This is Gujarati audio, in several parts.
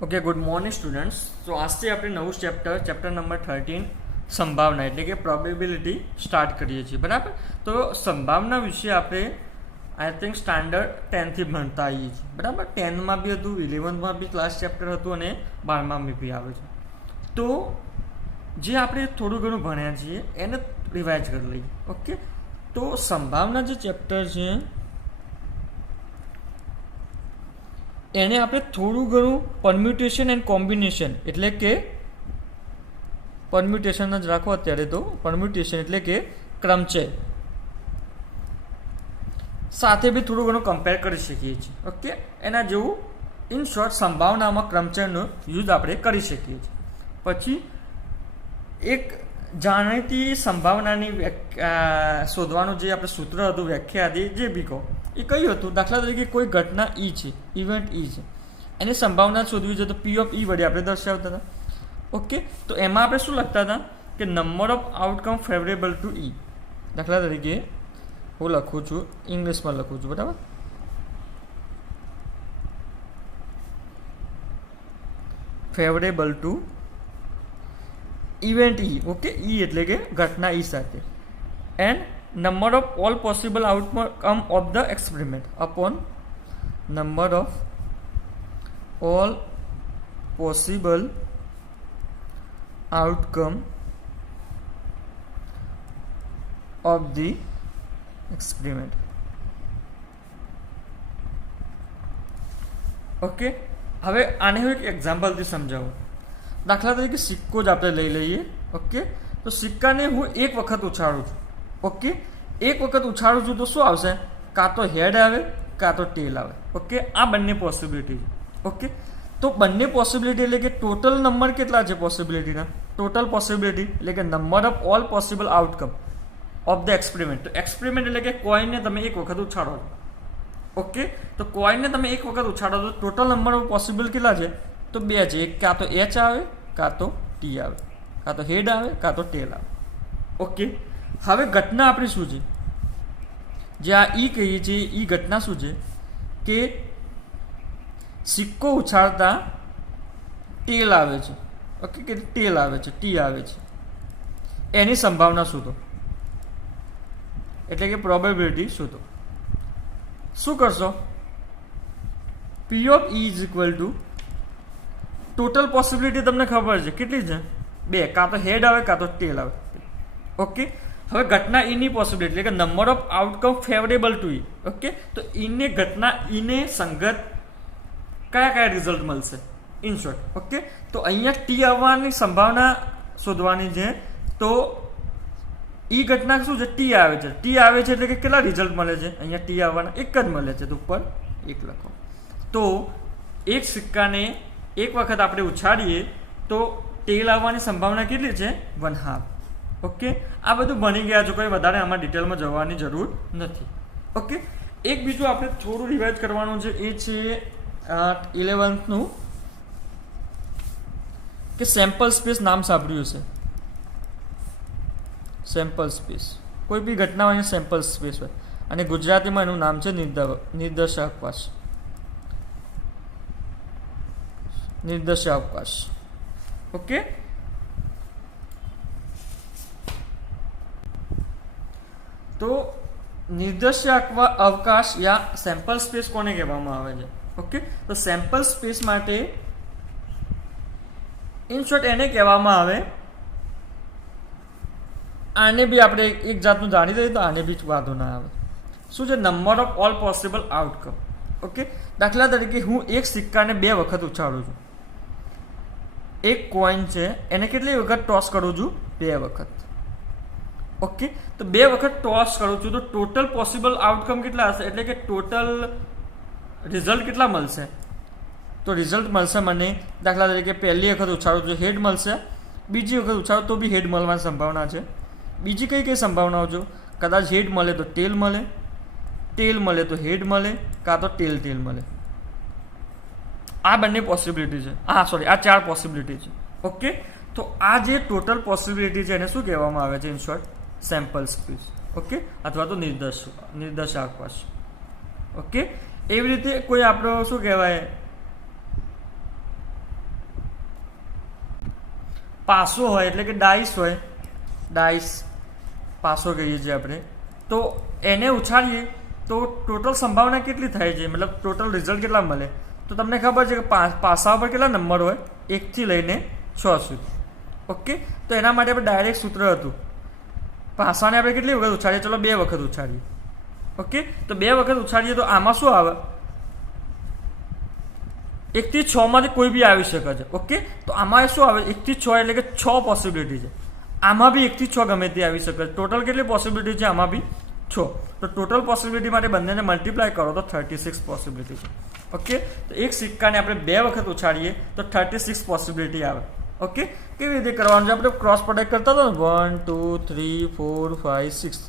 Okay good morning students. तो आज से આપણે નવું ચેપ્ટર નંબર 13 સંભાવના એટલે કે પ્રોબેબિલિટી સ્ટાર્ટ કરીએ છીએ, બરાબર। તો સંભાવના વિશે આપણે આઈ થિંક સ્ટાન્ડર્ડ 10 થી ભણતા આવીએ છીએ, બરાબર। 10 માં બી હતું, 11 માં બી ક્લાસ ચેપ્ટર હતું અને 12 માં બી આવે છે। તો જે આપણે થોડું ઘણું ભણ્યા છીએ એને રિવાઇઝ કરી લઈએ। ઓકે, તો સંભાવના જે ચેપ્ટર છે એને આપણે થોડું ઘણું પરમ્યુટેશન એન્ડ કોમ્બિનેશન એટલે કે પરમ્યુટેશન જ રાખો અત્યારે, તો પરમ્યુટેશન એટલે કે ક્રમચય સાથે બી થોડું ઘણું કમ્પેર કરી શકીએ છીએ। ઓકે, એના જેવું ઇન શોર્ટ સંભાવનામાં ક્રમચયનો યુઝ આપણે કરી શકીએ છીએ। પછી એક જાણીતી સંભાવનાની શોધવાનું જે આપણે સૂત્ર હતું, વ્યાખ્યા હતી, જે બી કહો એ કયું હતું। દાખલા તરીકે કોઈ ઘટના ઈ છે, ઇવેન્ટ ઈ છે, એની સંભાવના શોધવી છે તો પી ઓફ ઈ વડે આપણે દર્શાવતા હતા। ઓકે, તો એમાં આપણે શું લખતા હતા કે number of outcome favourable to E. દાખલા તરીકે હું લખું છું, ઇંગ્લિશમાં લખું છું, બરાબર। Favourable to event E, okay, E એટલે કે ઘટના ઈ સાથે, and number of all possible outcome of the experiment upon number of all possible outcome of the experiment. Okay, હવે આને હું એક એક્ઝામ્પલથી સમજાવું। દાખલા તરીકે સિક્કો જ આપણે લઈ લઈએ। ઓકે, તો સિક્કાને હું એક વખત ઉછાળું છું। ઓકે, એક વખત ઉછાળું છું તો શું આવશે? કાં તો હેડ આવે કાં તો ટેલ આવે। ઓકે, આ બંને પોસિબિલિટી છે। ઓકે, તો બંને પોસિબિલિટી એટલે કે ટોટલ નંબર કેટલા છે પોસિબિલિટીના? ટોટલ પોસિબિલિટી એટલે કે number of all possible outcome of the experiment. તો એક્સપેરિમેન્ટ એટલે કે કોઈનને તમે એક વખત ઉછાળો છો। ઓકે, તો કોઈનને તમે એક વખત ઉછાળો તો ટોટલ નંબર ઓફ પોસિબલ કેટલા છે? તો 2 છે। એક કાં તો એચ આવે કાં તો ટી આવે, કાં તો હેડ આવે કાં તો ટેલ આવે। ઓકે, હવે ઘટના આપણી શું છે? જે આ ઈ કહીએ છીએ ઈ ઘટના શું છે કે સિક્કો ઉછાળતા ટેલ આવે છે। ઓકે, કે ટેલ આવે છે, ટી આવે છે, એની સંભાવના શોધો, એટલે કે પ્રોબેબિલિટી શોધો। શું કરશો? પી of E is equal to total possibility તમને ખબર છે કેટલી છે? 2, કાં તો હેડ આવે કાં તો ટેલ આવે। ઓકે, હવે ઘટના ઈની પોસિબિલિટી એટલે કે number of outcome favourable to E. Okay, તો ઈને ઘટના ઈને સંગત કયા કયા રિઝલ્ટ મળશે ઇન શોર્ટ। ઓકે, તો અહીંયા ટી આવવાની સંભાવના શોધવાની છે। તો ઈ ઘટના શું છે? ટી આવે છે, ટી આવે છે એટલે કે કેટલા રિઝલ્ટ મળે છે? અહીંયા ટી આવવાના એક જ મળે છે, તો ઉપર 1 લખો। તો એક સિક્કાને એક વખત આપણે ઉછાળીએ તો ટેલ આવવાની સંભાવના કેટલી છે? 1/2। ઓકે, આ બધું ભણી ગયા છો, કોઈ વધારે આમાં ડિટેલમાં જવાની જરૂર નથી। ઓકે, એક બીજું આપણે થોડું રિવાઇઝ કરવાનું છે, એ છે 11th કે સેમ્પલ સ્પેસ નામ સાંભળ્યું છે? સેમ્પલ સ્પેસ, કોઈ બી ઘટના હોય સેમ્પલ સ્પેસ હોય, અને ગુજરાતીમાં એનું નામ છે નિર્દેશાવકાશ। નિર્દેશાવકાશ। ઓકે, તો નિર્દેશાવકાશ યા સેમ્પલ સ્પેસ કોને કહેવામાં આવે છે? ઓકે, તો સેમ્પલ સ્પેસ માટે ઇન શોર્ટ એને કહેવામાં આવે, આને બી આપણે એક જાતનું જાણી લઈએ તો આને બી વાંધો ના આવે। શું છે? Number of all possible outcome. Okay, દાખલા તરીકે હું એક સિક્કાને 2 વખત ઉછાળું છું। એક કોઈન છે એને કેટલી વખત ટોસ કરું છું? 2 વખત। ઓકે, તો 2 વખત ટોસ કરું છું તો ટોટલ પોસિબલ આઉટકમ કેટલા હશે? એટલે કે ટોટલ રિઝલ્ટ કેટલા મળશે? તો રિઝલ્ટ મળશે મને, દાખલા તરીકે પહેલી વખત ઉછાળું તો હેડ મળશે, બીજી વખત ઉછાળું તો બી હેડ મળવાની સંભાવના છે। બીજી કઈ કઈ સંભાવનાઓ છે? કદાચ હેડ મળે તો ટેલ મળે, ટેલ મળે તો હેડ મળે, કાં તો ટેલ મળે। આ બંને પોસિબિલિટી છે, સોરી આ 4 પોસિબિલિટી છે। ઓકે, તો આ જે ટોટલ પોસિબિલિટી છે એને શું કહેવામાં આવે છે? In short sample space. Okay, અથવા તો નિર્દેશાવકાશ। ઓકે, એવી રીતે કોઈ આપણો શું કહેવાય પાસો હોય એટલે કે ડાઈસ હોય, ડાઈસ પાસો કહીએ છીએ આપણે, તો એને ઉછાળીએ તો ટોટલ સંભાવના કેટલી થાય છે, મતલબ ટોટલ રિઝલ્ટ કેટલા મળે. તો તમને ખબર છે કે પાસા પર કેટલા નંબર હોય, 1 થી લઈને 6 સુધી. ઓકે, તો એના માટે આપણે ડાયરેક્ટ સૂત્ર હતું, પાસાને આપણે કેટલી વખત ઉછાળીએ, ચલો 2 વખત ઉછાળીએ. ઓકે, તો 2 વખત ઉછાળીએ તો આમાં શું આવે, 1 થી 6 માંથી કોઈ બી આવી શકે છે. ઓકે, તો આમાં શું આવે, 1 થી 6 એટલે કે 6 પોસિબિલિટી છે. આમાં બી 1 થી 6 ગમે તે આવી શકે છે. ટોટલ કેટલી પોસિબિલિટી છે, આમાં બી 6. તો ટોટલ પોસિબિલિટી માટે બંનેને મલ્ટીપ્લાય કરો તો 36 પોસિબિલિટી છે. ઓકે, તો એક સિક્કાને આપણે 2 વખત ઉછાળીએ તો 36 પોસિબિલિટી આવે. ઓકે, કેવી રીતે કરવાનું છે, આપણે ક્રોસ પ્રોડક્ટ કરતા હતા ને, 1 2 3 4 5 6,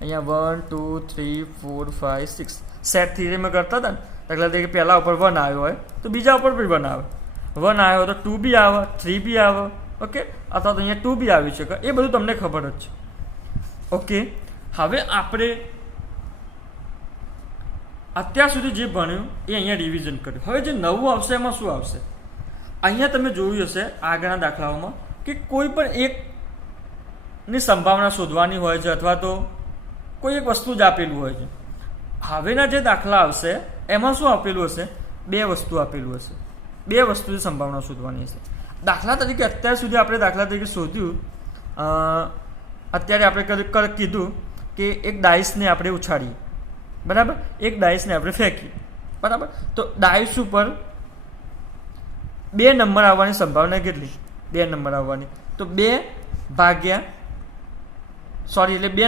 અહીંયા 1 2 3 4 5 6 સેટ થિયરીમાં કરતા હતા ને. દાખલા તરીકે પહેલા ઉપર 1 આવ્યો હોય તો બીજા ઉપર બી 1 આવે, 1 આવ્યો હોય તો 2 બી આવે, 3 બી આવે. ઓકે, અથવા તો અહીંયા 2 બી આવી શકે, એ બધું તમને ખબર જ છે. ઓકે, હવે આપણે અત્યાર સુધી જે ભણ્યું એ અહીંયા રિવિઝન કર્યું. હવે જે નવું આવશે એમાં શું આવશે, અહીંયા તમે જોયું હશે આગળના દાખલાઓમાં કે કોઈ પણ એકની સંભાવના શોધવાની હોય છે, અથવા તો કોઈ એક વસ્તુ જ આપેલું હોય છે. હવેના જે દાખલા આવશે એમાં શું આપેલું હશે, 2 વસ્તુ આપેલું હશે, 2 વસ્તુની સંભાવના શોધવાની હશે. દાખલા તરીકે અત્યાર સુધી આપણે દાખલા તરીકે શોધ્યું, અત્યારે આપણે કીધું કે એક ડાઈસને આપણે ઉછાળીએ, બરાબર, એક ડાઈસને આપણે ફેંકીએ, બરાબર. તો ડાઈસ ઉપર 2 નંબર આવવાની સંભાવના કેટલી, 2 નંબર આવવાની, તો 2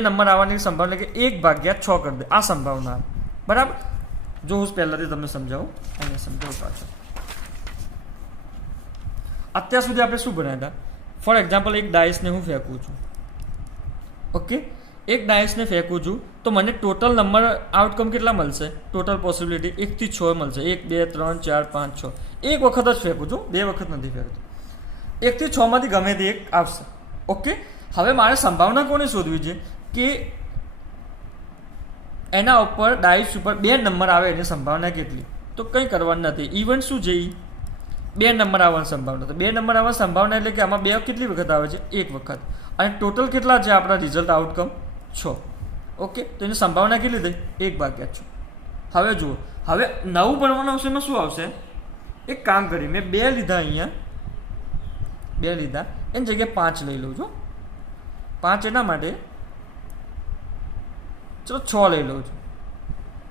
નંબર આવવાની સંભાવના કે 1/6 કરી દે, આ સંભાવના, બરાબર. જો હું પહેલાથી તમને સમજાવું, અહીંયા સમજાવું પાછળ. અત્યાર સુધી આપણે શું ભણ્યા હતા, ફોર એક્ઝામ્પલ એક ડાઈસને હું ફેંકું છું. ઓકે, એક ડાઈસને ફેંકું છું તો મને ટોટલ નંબર આઉટકમ કેટલા મળશે, ટોટલ પોસિબિલિટી 1 થી 6 મળશે, 1 2 3 4 5 6. એક વખત જ ફેંકું છું, 2 વખત નથી ફેંકતો. 1 થી 6 માંથી ગમે તે એક આવશે. ઓકે, હવે મારે સંભાવના કોને શોધવી છે કે એના ઉપર ડાઈસ ઉપર 2 નંબર આવે એની સંભાવના કેટલી. તો કંઈ કરવાનું નથી, ઇવન શું છે, 2 નંબર આવવાની સંભાવના. તો 2 નંબર આવવાની સંભાવના એટલે કે આમાં 2 કેટલી વખત આવે છે, 1 વખત. અને ટોટલ કેટલા છે આપણા રિઝલ્ટ આઉટકમ 6. ઓકે, તો એની સંભાવના કેટલી થઈ, 1/6. હવે જુઓ, હવે નવું ભણવાનું આવશે, એમાં શું આવશે, એક કામ કરી, મેં 2 લીધા, અહીંયા 2 લીધા, એની જગ્યાએ 5 લઈ લઉં છું. 5 એના માટે, ચલો 6 લઈ લઉં છું,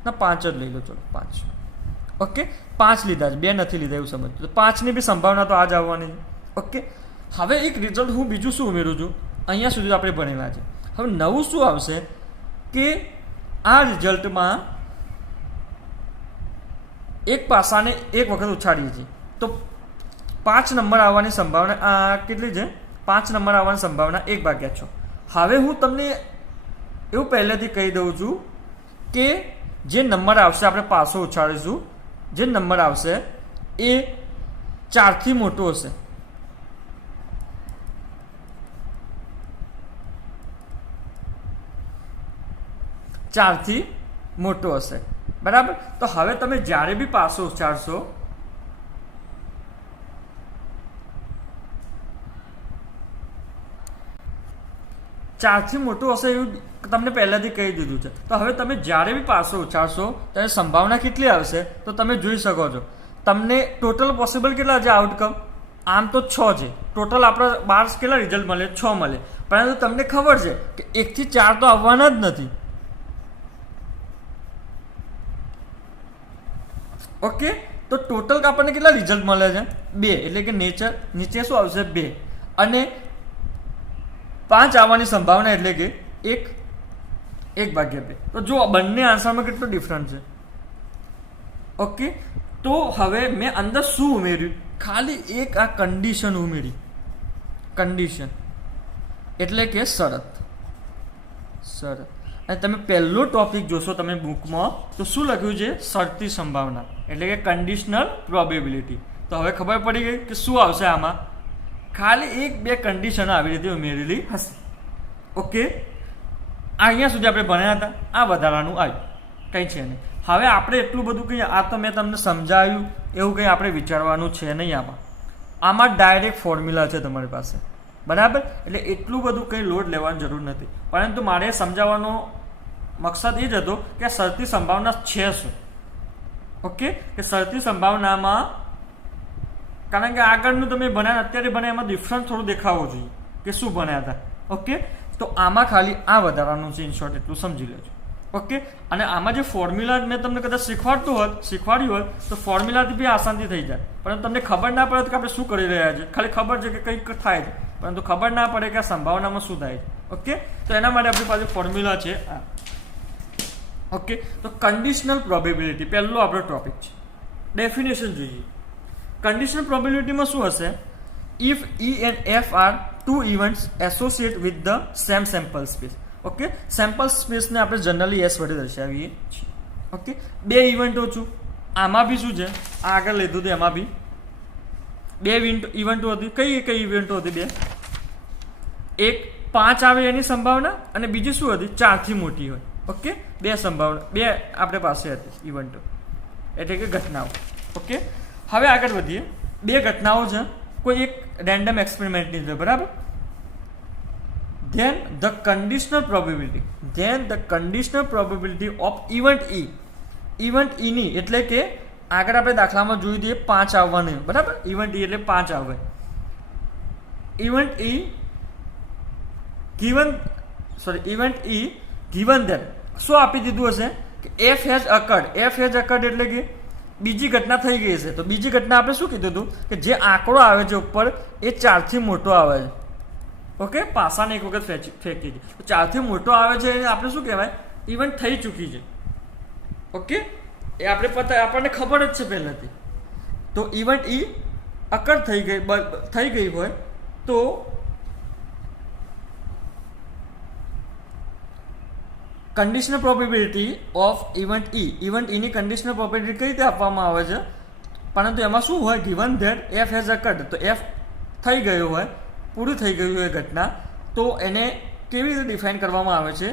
ના 5 જ લઈ લો, ચલો 5. ઓકે, 5 લીધા છે, 2 નથી લીધા એવું સમજ. તો 5ની બી સંભાવના તો આ જ આવવાની છે. ઓકે, હવે એક રિઝલ્ટ હું બીજું શું ઉમેરું છું, અહીંયા સુધી આપણે ભણેલા છે. હવે નવું શું આવશે કે આ રિઝલ્ટમાં એક પાસાને 1 વખત ઉછાળીએ છીએ તો 5 નંબર આવવાની સંભાવના આ કેટલી છે, 5 નંબર આવવાની સંભાવના 1/6. હવે હું તમને એવું પહેલેથી કહી દઉં છું કે જે નંબર આવશે આપણે પાસો ઉછાળીશું, જે નંબર આવશે એ 4 થી મોટો હશે. ચારથી મોટો હશે, બરાબર. તો હવે તમે જ્યારે બી પાસો ઉછાળશો, ચારથી મોટું હશે એવું તમને પહેલાથી કહી દીધું છે. તો હવે તમે જ્યારે બી પાસો ઉછાળશો ત્યારે સંભાવના કેટલી આવશે તો તમે જોઈ શકો છો. તમને ટોટલ પોસિબલ કેટલા છે આઉટકમ, આમ તો 6 છે ટોટલ. આપણા 12 કેટલા રિઝલ્ટ મળે, 6 મળે. પરંતુ તમને ખબર છે કે 1 થી 4 તો આવવાના જ નથી. ઓકે, તો ટોટલ આપણને કેટલા રિઝલ્ટ મળે છે, 2. એટલે કે નીચે શું આવશે, 2 અને 5 આવવાની સંભાવના એટલે કે 1/2. તો જો બંને આન્સરમાં કેટલો ડિફરન્સ છે. ઓકે, તો હવે મેં અંદર શું ઉમેર્યું, ખાલી એક આ કન્ડિશન ઉમેરી. કન્ડિશન એટલે કે શરત. અને તમે પહેલો ટોપિક જોશો તમે બુકમાં તો શું લખ્યું છે, શરતી સંભાવના એટલે કે કન્ડિશનલ પ્રોબેબિલિટી. તો હવે ખબર પડી ગઈ કે શું આવશે આમાં, ખાલી 1-2 કન્ડિશન આવી રીતે ઉમેરેલી હશે. ઓકે, અહીંયા સુધી આપણે ભણ્યા હતા, આ વધારાનું આવ્યું, કંઈ છે નહીં. હવે આપણે એટલું બધું કંઈ, આ તો મેં તમને સમજાવ્યું એવું કંઈ આપણે વિચારવાનું છે નહીં. આમાં ડાયરેક્ટ ફોર્મ્યુલા છે તમારી પાસે. બરાબર. એટલે એટલું બધું કંઈ લોડ લેવાની જરૂર નથી, પરંતુ મારે સમજાવવાનો મકસદ એ જ હતો કે શરતી સંભાવના છે શું. ઓકે, કે શરતી સંભાવનામાં, કારણ કે આગળનું તમે ભણ્યા અત્યારે ભણ્યા એમાં ડિફરન્સ થોડું દેખાવું જોઈએ કે શું ભણ્યા હતા. ઓકે, તો આમાં ખાલી આ વધારાનું છે, ઇન શોર્ટ એટલું સમજી લેજો. ઓકે, અને આમાં જે ફોર્મ્યુલા મેં તમને કદાચ શીખવાડ્યું હોત તો ફોર્મ્યુલાથી બી આસાનથી થઈ જાય, પરંતુ તમને ખબર ના પડે કે આપણે શું કરી રહ્યા છીએ. ખાલી ખબર છે કે કંઈક થાય છે, પરંતુ ખબર ના પડે કે આ સંભાવનામાં શું થાય છે. ઓકે, તો એના માટે આપણી પાસે ફોર્મ્યુલા છે આ. ઓકે, તો કન્ડિશનલ પ્રોબેબિલિટી પહેલો આપણો ટોપિક છે. ડેફિનેશન જોઈએ. કન્ડિશનલ પ્રોબેબિલિટીમાં શું હશે? If E and F are two events associate with the same sample space. Okay, sample સ્પેસને આપણે જનરલી એસ વડે દર્શાવીએ છીએ. ઓકે, બે ઇવેન્ટો છું, આમાં બી શું છે, આ આગળ લીધું હતું એમાં બી બે ઇવેન્ટો હતી. કઈ ઇવેન્ટો હતી? બે. એક 5 આવે એની સંભાવના, અને બીજી શું હતી? 4 થી મોટી હોય. ઓકે, બે સંભાવના, બે આપણે પાસે હતી ઇવેન્ટો, એટલે કે ઘટનાઓ. ઓકે, હવે આગળ વધીએ. બે ઘટનાઓ છે, કોઈ એક રેન્ડમ એક્સપેરિમેન્ટની છે, બરાબર. then the conditional probability of event E ની એટલે કે આગળ આપણે દાખલામાં જોઈ દઈએ 5 આવવાનું, બરાબર. ઇવેન્ટ E એટલે 5 આવે. ઇવેન્ટ E given that શું આપી દીધું હશે કે F has occurred એટલે કે બીજી ઘટના થઈ ગઈ છે. તો બીજી ઘટના આપણે શું કીધું હતું કે જે આંકડો આવે છે ઉપર એ 4 થી મોટો આવે છે. ઓકે, પાસાને એક વખત ફેંકી છે તો 4 થી મોટો આવે છે, આપણે શું કહેવાય? ઇવેન્ટ થઈ ચૂકી છે. ઓકે, એ આપણને ખબર જ છે પહેલાથી. તો ઇવેન્ટ E અકર થઈ ગઈ હોય તો conditional probability of event E ની કન્ડિશનલ પ્રોબેબિલિટી કઈ રીતે આપવામાં આવે છે? પરંતુ એમાં શું હોય? ગિવન ધેટ F હેઝ અકર્ડ, તો F થઈ ગયો હોય, પૂરી થઈ ગયું હોય ઘટના, તો એને કેવી રીતે ડિફાઇન કરવામાં આવે છે?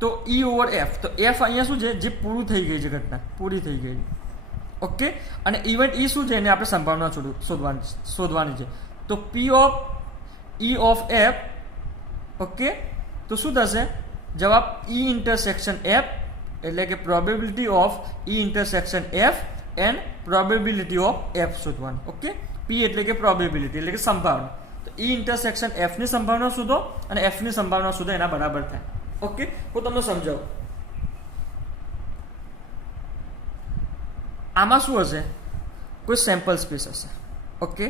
તો E ઓવર F. તો F અહીંયા શું છે? જે પૂરું થઈ ગઈ છે ઘટના, પૂરી થઈ ગઈ છે. ઓકે, અને ઇવેન્ટ E શું છે? એને આપણે સંભાવના શોધવાની છે. તો P of E of F. Okay, તો શું થશે? જવાબ E ઇન્ટરસેક્શન F, એટલે કે probability of E intersection F and probability of F શોધવાની. ઓકે, P એટલે કે પ્રોબેબિલિટી એટલે કે સંભાવના. તો E ઇન્ટરસેક્શન F ની સંભાવના શોધો અને F ની સંભાવના શોધો, એના બરાબર થાય. ઓકે, હું તમને સમજાવું. આમાં શું હશે? કોઈ સેમ્પલ સ્પેસ હશે. ઓકે,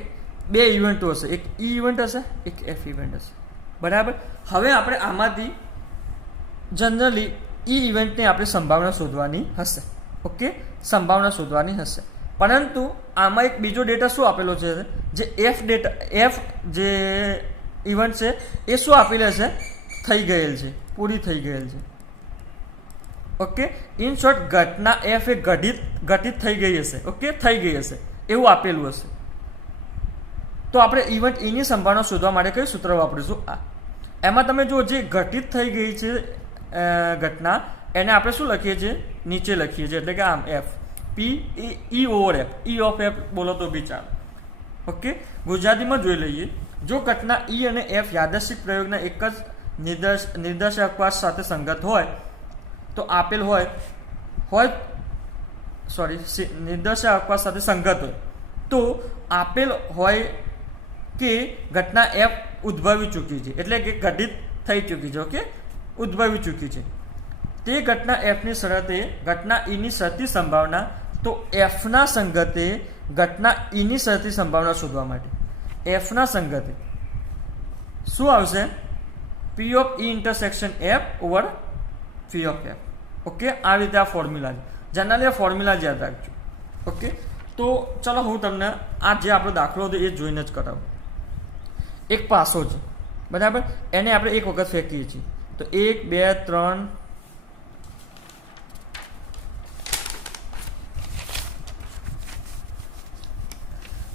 બે ઇવેન્ટો હશે, એક E ઇવેન્ટ હશે, એક F ઇવેન્ટ હશે, બરાબર. હવે આપણે આમાંથી જનરલી E ઇવેન્ટની આપણે સંભાવના શોધવાની હશે. ઓકે, સંભાવના શોધવાની હશે, પરંતુ આમાં એક બીજો ડેટા શું આપેલો છે? જે F જે ઇવેન્ટ છે એ શું આપેલ છે? થઈ ગયેલ છે, પૂરી થઈ ગયેલ છે. ઓકે, ઇન શોર્ટ ઘટના F એ ઘટિત થઈ ગઈ હશે. ઓકે, થઈ ગઈ હશે એવું આપેલું હશે. તો આપણે ઇવેન્ટ E ની સંભાવના શોધવા માટે કયું સૂત્ર વાપરીશું? આ એમાં તમે જો જે ઘટિત થઈ ગઈ છે ઘટના, એને આપણે શું લખીએ છીએ? નીચે લખીએ છીએ, એટલે કે આમ F P E over F, E of F બોલો તો બી ચાલે. ઓકે, ગુજરાતીમાં જોઈ લઈએ. જો ઘટના E અને F યાદચ્છિક પ્રયોગના એક જ નિર્દેશાંક સાથે સંગત હોય તો આપેલ નિર્દેશાંક સાથે સંગત હોય તો આપેલ હોય કે ઘટના F ઉદ્ભવી ચૂકી છે, એટલે કે ઘટિત થઈ ચૂકી છે. ઓકે, ઉદ્ભવી ચૂકી છે. તે ઘટના F ની શરતે ઘટના E ની શરતી સંભાવના. તો F ના સંગતે ઘટના E ની શરતી સંભાવના શોધવા માટે F ના સંગતે શું આવશે? P of E intersection F over P of F. Okay, આ રીતે આ ફોર્મ્યુલા છે. જનરલી આ ફોર્મ્યુલા યાદ રાખજો. ઓકે, તો ચલો હું તમને આ જે આપણો દાખલો હતો એ જોઈને જ કરાવું. એક પાસો છે, બરાબર. એને આપણે એક વખત ફેંકીએ છીએ. તો 1 2 3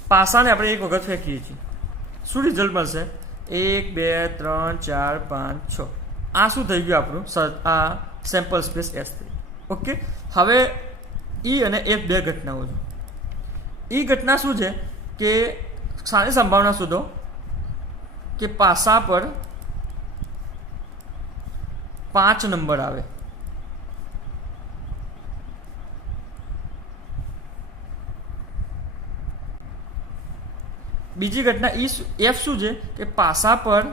પાસાને આપણે એક વખત ફેંકીએ છીએ. શું રિઝલ્ટ મળશે? 1 2 3 4 5 6. આ શું થઈ ગયું આપણું? આ સેમ્પલ સ્પેસ S3. ઓકે, હવે E અને F બે ઘટનાઓ છે. E ઘટના શું છે કે સારી સંભાવના શોધો કે પાસા પર 5 નંબર આવે, બીજી ઘટના એફ શું છે કે પાસા પર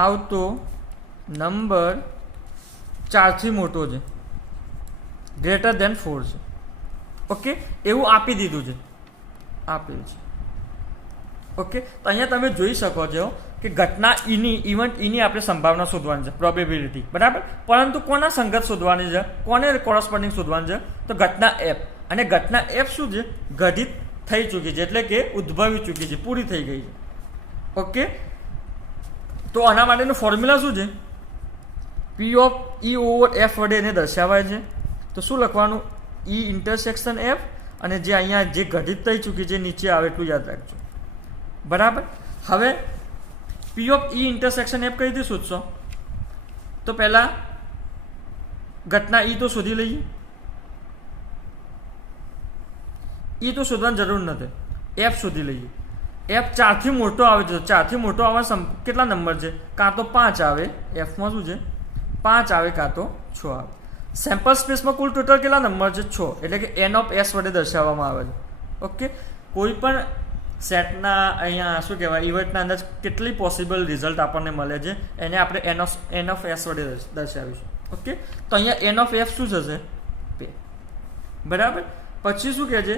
આવતો નંબર 4 થી મોટો છે, ગ્રેટર દેન 4 છે. ઓકે, એવું આપી દીધું છે, આપેલું છે. ઓકે, તો અહીંયા તમે જોઈ શકો છો કે ઘટના ઇવેન્ટ ઈની આપણે સંભાવના શોધવાની છે, પ્રોબેબિલિટી, બરાબર. પરંતુ કોના સંગત શોધવાની છે, કોને કોરસ્પોન્ડિંગ શોધવાની છે, તો ઘટના એફ. અને ઘટના એફ શું છે, ઘટિત થઈ ચૂકી છે, એટલે કે ઉદ્ભવી ચૂકી છે, પૂરી થઈ ગઈ છે. ઓકે, તો આના માટેનું ફોર્મ્યુલા શું છે, P of E over F વડે એને દર્શાવાય છે. તો શું લખવાનું, ઈ ઇન્ટરસેક્શન એફ, અને જે અહીંયા જે ઘટિત થઈ ચૂકી છે નીચે આવે એટલું યાદ રાખજો, બરાબર. હવે પી ઓફ ઈ ઇન્ટરસેક્શન એફ કઈ રીતે શોધશો, તો પહેલા ઘટના ઈ તો શોધી લઈએ. ઈ તો શોધવાની જરૂર નથી, એફ શોધી લઈએ. એફ 4 થી મોટો આવે છે, 4 થી મોટો આવવા કેટલા નંબર છે, કાં તો 5 આવે, એફમાં શું છે 5 આવે, કાં તો 6 આવે. સેમ્પલ સ્પેસમાં કુલ ટોટલ કેટલા નંબર છે, 6, એટલે કે એન ઓફ એસ વડે દર્શાવવામાં આવે છે. ઓકે, કોઈ પણ સેટના અહીંયા શું કહેવાય ઇવેન્ટના અંદર કેટલી પોસિબલ રિઝલ્ટ આપણને મળે છે એને આપણે એન ઓફ એસ વડે દર્શાવીશું. ઓકે, તો અહીંયા એન ઓફ એફ શું થશે, 2, બરાબર. પછી શું કહે છે,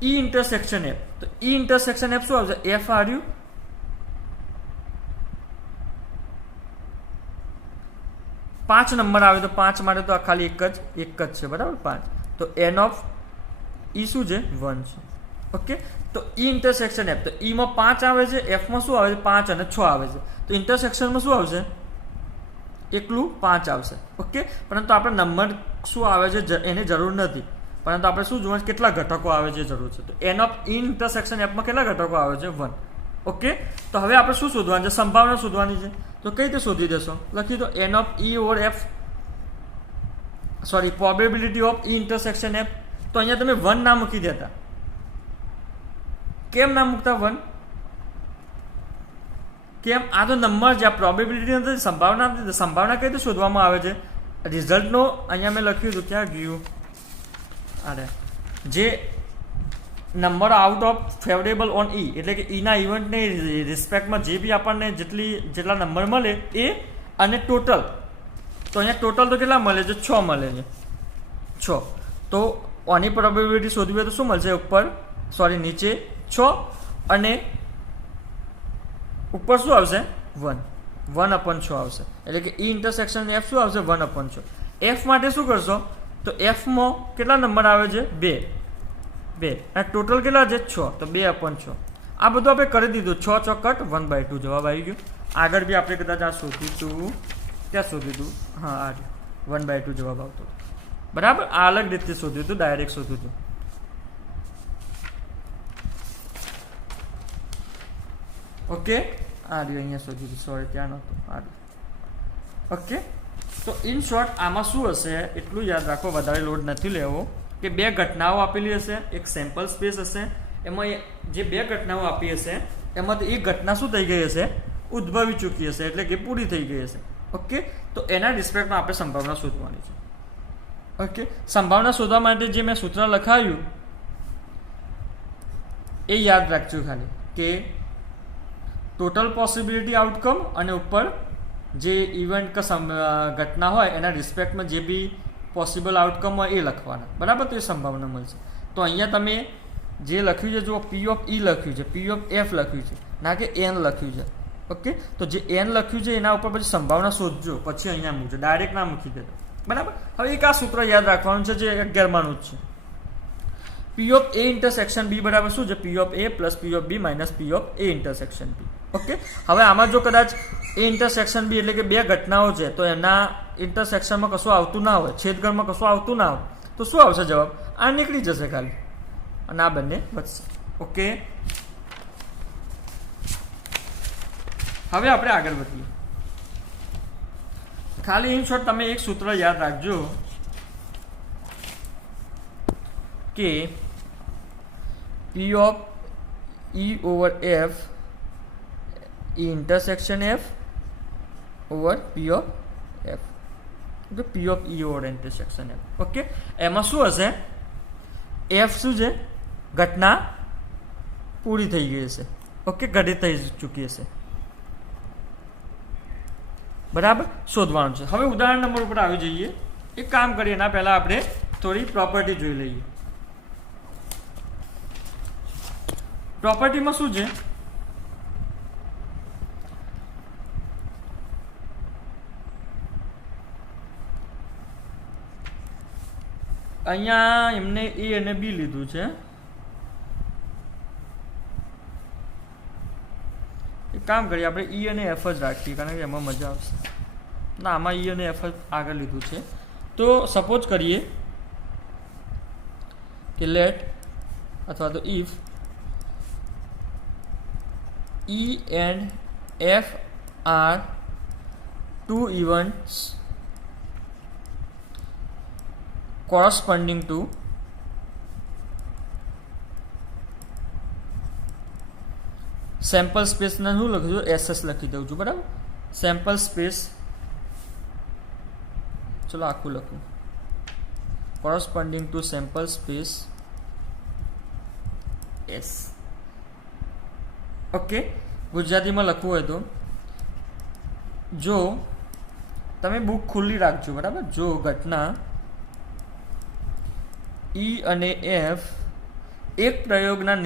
ઈ ઇન્ટરસેક્શન એફ. તો ઈ ઇન્ટરસેક્શન એફ શું આવશે, એફ આર્યુ પાંચ નંબર આવે, તો 5 માટે તો આ ખાલી એક જ છે, બરાબર, 5. તો એન ઓફ ઈ શું છે, 1 છે. ઓકે, તો ઈ ઇન્ટરસેક્શન એફ, તો ઈમાં 5 આવે છે, એફમાં શું આવે છે 5 અને 6 આવે છે, તો ઇન્ટરસેક્શનમાં શું આવશે, એકલું 5 આવશે. ઓકે, પરંતુ આપણે નંબર શું આવે છે એની જરૂર નથી, પરંતુ આપણે શું જોવાનું, કેટલા ઘટકો આવે છે જરૂર છે. તો એન ઓફ ઇન્ટરસેક્શન એફમાં કેટલા ઘટકો આવે છે, 1. ઓકે, તો હવે આપણે શું શોધવાનું છે, સંભાવના શોધવાની છે. તો કઈ રીતે શોધી દેશો, લખી દો N of E over F, sorry probability of E intersection F. તો અહીંયા તમે 1 ના મૂકી દેતા, કેમ ના મૂકતા 1, કેમ, આ તો નંબર છે, આ પ્રોબેબિલિટી નથી, સંભાવના નથી. સંભાવના કઈ રીતે શોધવામાં આવે છે, રિઝલ્ટનો અહીંયા મેં લખ્યું હતું, ક્યાં ગયું, અરે જે number out of favourable on E, એટલે કે ઈના ઇવેન્ટને રિસ્પેક્ટમાં જે બી આપણને જેટલા નંબર મળે એ, અને ટોટલ. તો અહીંયા ટોટલ તો કેટલા મળે છે, 6 મળે છે, 6. તો આની પ્રોબેબિલિટી શોધવી હોય તો શું મળશે, નીચે 6 અને ઉપર શું આવશે, 1/6 આવશે. એટલે કે ઈ ઇન્ટરસેક્શન એફ શું આવશે, 1/6. એફ માટે શું કરશો, તો એફમાં કેટલા નંબર આવે છે, 2 અને ટોટલ કેટલા છે, 6, તો 2/6. આ બધું આપણે કરી દીધું, 6 ચોકટ 1/2 જવાબ આવી ગયો. આગળ બી આપણે કદાચ આ શોધીશું, ક્યાં શોધીશું, હા આ 1/2 જવાબ આવતો, બરાબર. આ અલગ રીતે શોધ્યું હતું, ડાયરેક્ટ શોધ્યું હતું. ઓકે, આ રહ્યું અહીંયા શોધ્યું હતું, સોરી ત્યાં નહોતું, આ રહ્યું. ઓકે, તો ઇન શોર્ટ આમાં શું હશે એટલું યાદ રાખો, વધારે લોડ નથી લેવો, કે 2 ઘટનાઓ આપેલી હશે, એક સેમ્પલ સ્પેસ હશે, એમાં જે 2 ઘટનાઓ આપી હશે એમાંથી એક ઘટના શું થઈ ગઈ હશે, ઉદ્ભવી ચૂકી હશે, એટલે કે પૂરી થઈ ગઈ હશે. ઓકે, તો એના રિસ્પેક્ટમાં આપણે સંભાવના શોધવાની છે. ઓકે, સંભાવના શોધવા માટે જે મેં સૂત્ર લખાયું એ યાદ રાખજો ખાલી, કે ટોટલ પોસિબિલિટી આઉટકમ અને ઉપર જે ઇવેન્ટ ઘટના હોય એના રિસ્પેક્ટમાં જે બી પોસિબલ આઉટકમ હોય એ લખવાના, બરાબર. તો એ સંભાવના મળશે. તો અહીંયા તમે જે લખ્યું છે, જો પી ઓફ ઈ લખ્યું છે, પી ઓફ એફ લખ્યું છે, ના કે એન લખ્યું છે. ઓકે, તો જે એન લખ્યું છે એના ઉપર પછી સંભાવના શોધજો, પછી અહીંયા મૂકજો, ડાયરેક્ટ ના મૂકી દેજો, બરાબર. હવે એક આ સૂત્ર યાદ રાખવાનું છે જે 11માનું જ છે, પી ઓફ એ ઇન્ટરસેક્શન બી બરાબર શું છે, P of A plus P of B minus P of A intersection B. Okay, હવે આમાં જો કદાચ એ ઇન્ટરસેક્શન બી એટલે કે 2 ઘટનાઓ છે, તો એના ઇન્ટરસેક્શનમાં કશું આવતું ના હોય, છેદગણમાં કશું આવતું ના હોય, તો શું આવશે જવાબ, આ નીકળી જશે ખાલી, અને આ બંને વધશે. ઓકે, હવે આપણે આગળ વધીએ. ખાલી ઇન શોર્ટ તમે એક સૂત્ર યાદ રાખજો કે P of E over F E intersection F over P of F, तो P of E over intersection F. Okay, એમાં શું હશે? એફ શું છે? ઘટના પૂરી થઈ ગઈ હશે. ઓકે, ઘટિત થઈ ચૂકી હશે. બરાબર, શોધવાનું છે. હવે ઉદાહરણ નંબર ઉપર આવી જઈએ. એક કામ કરીએ, એના પહેલા આપણે થોડી પ્રોપર્ટી જોઈ લઈએ. પ્રોપર્ટીમાં શું છે? અહીંયા એમને એ અને બી લીધું છે. એક કામ કરીએ, આપણે ઈ અને એફ જ રાખીએ, કારણ કે એમાં મજા આવશે. ના, આમાં ઈ અને એફ જ આગળ લીધું છે. તો સપોઝ કરીએ કે લેટ અથવા તો if E and F are two events corresponding to sample space ને શું લખું છું? એસએસ લખી દઉં છું. બરાબર, સેમ્પલ સ્પેસ, ચલો આખું લખું, corresponding to sample space S. Okay, ગુજરાતીમાં લખવું હોય તો જો તમે બુક ખુલ્લી રાખજો. બરાબર, જો ઘટના ઈ અને એફ એક પ્રયોગના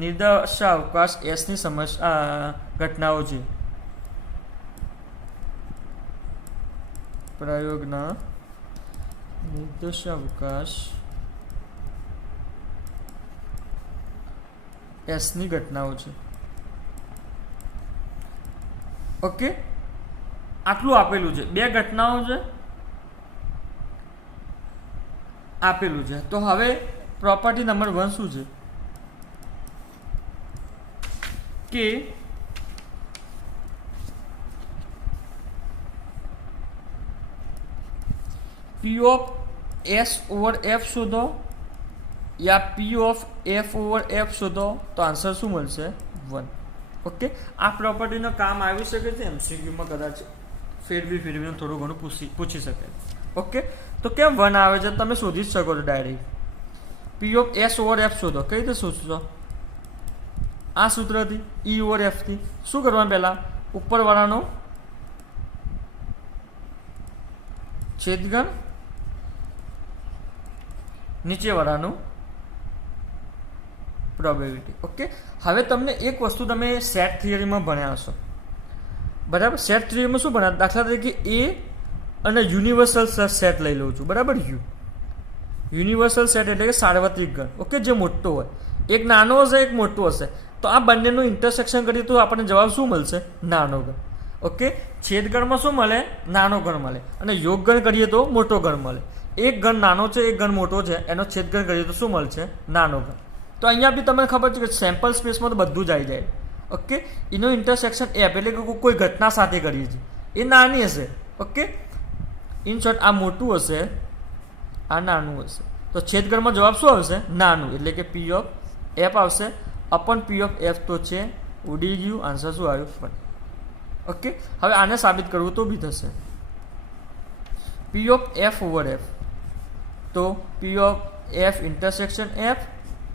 નિર્દેશાવકાશ એસની ઘટનાઓ છે. પ્રયોગના નિર્દેશાવકાશ એસની ઘટનાઓ છે. ઓકે, આટલું આપેલું છે. બે ઘટનાઓ છે આપેલું છે. તો હવે પ્રોપર્ટી નંબર 1 શું છે કે P of S over F શોધો યા P of F over F શોધો, તો આન્સર શું મળશે? 1. ઓકે, આ પ્રોપર્ટીનું કામ આવી શકે છે. એમસીક્યુમાં કદાચ ફેરવીને થોડું ઘણું પૂછી શકે. ઓકે, તો કેમ 1 આવે છે? તમે શોધી જ શકો છો direct. P of S over F શોધો. કઈ રીતે શોધશો? આ સૂત્રથી, ઈ ઓવર એફથી. શું કરવાનું? પહેલાં ઉપરવાળાનો છેદગણ, નીચેવાળાનું પ્રોબેબિલિટી. ઓકે, હવે તમને એક વસ્તુ તમે સેટ થિયરીમાં ભણ્યા હશો. બરાબર, સેટ થિયરીમાં શું ભણ્યા? દાખલા તરીકે એ અને યુનિવર્સલ સેટ લઈ લઉં છું. બરાબર, યુનિવર્સલ સેટ એટલે કે સાર્વત્રિક ગણ. ઓકે, જે મોટો હોય, એક નાનો હશે એક મોટો હશે, તો આ બંનેનું ઇન્ટરસેક્શન કરીએ તો આપણને જવાબ શું મળશે? નાનો ગણ. ઓકે, છેદગણમાં શું મળે? નાનો ગણ મળે. અને યોગગણ કરીએ તો મોટો ગણ મળે. એક ગણ નાનો છે, એક ગણ મોટો છે, એનો છેદગણ કરીએ તો શું મળશે? નાનો ગણ. તો અહીંયા બી તમને ખબર છે કે સેમ્પલ સ્પેસમાં તો બધું જ આવી જાય. ઓકે, એનો ઇન્ટરસેક્શન એફ એટલે કે કોઈ ઘટના સાથે કરીએ છીએ, એ નાની હશે. ઓકે, ઇન શોર્ટ આ મોટું હશે, આ નાનું હશે. તો છેદગણમાં જવાબ શું આવશે? નાનું, એટલે કે પી ઓફ એફ આવશે. અપન પી ઓફ એફ તો છે, ઉડી ગયું. આન્સર શું આવ્યું? 1. ઓકે, હવે આને સાબિત કરવું તો બી થશે. P of F over F, તો P of F intersection F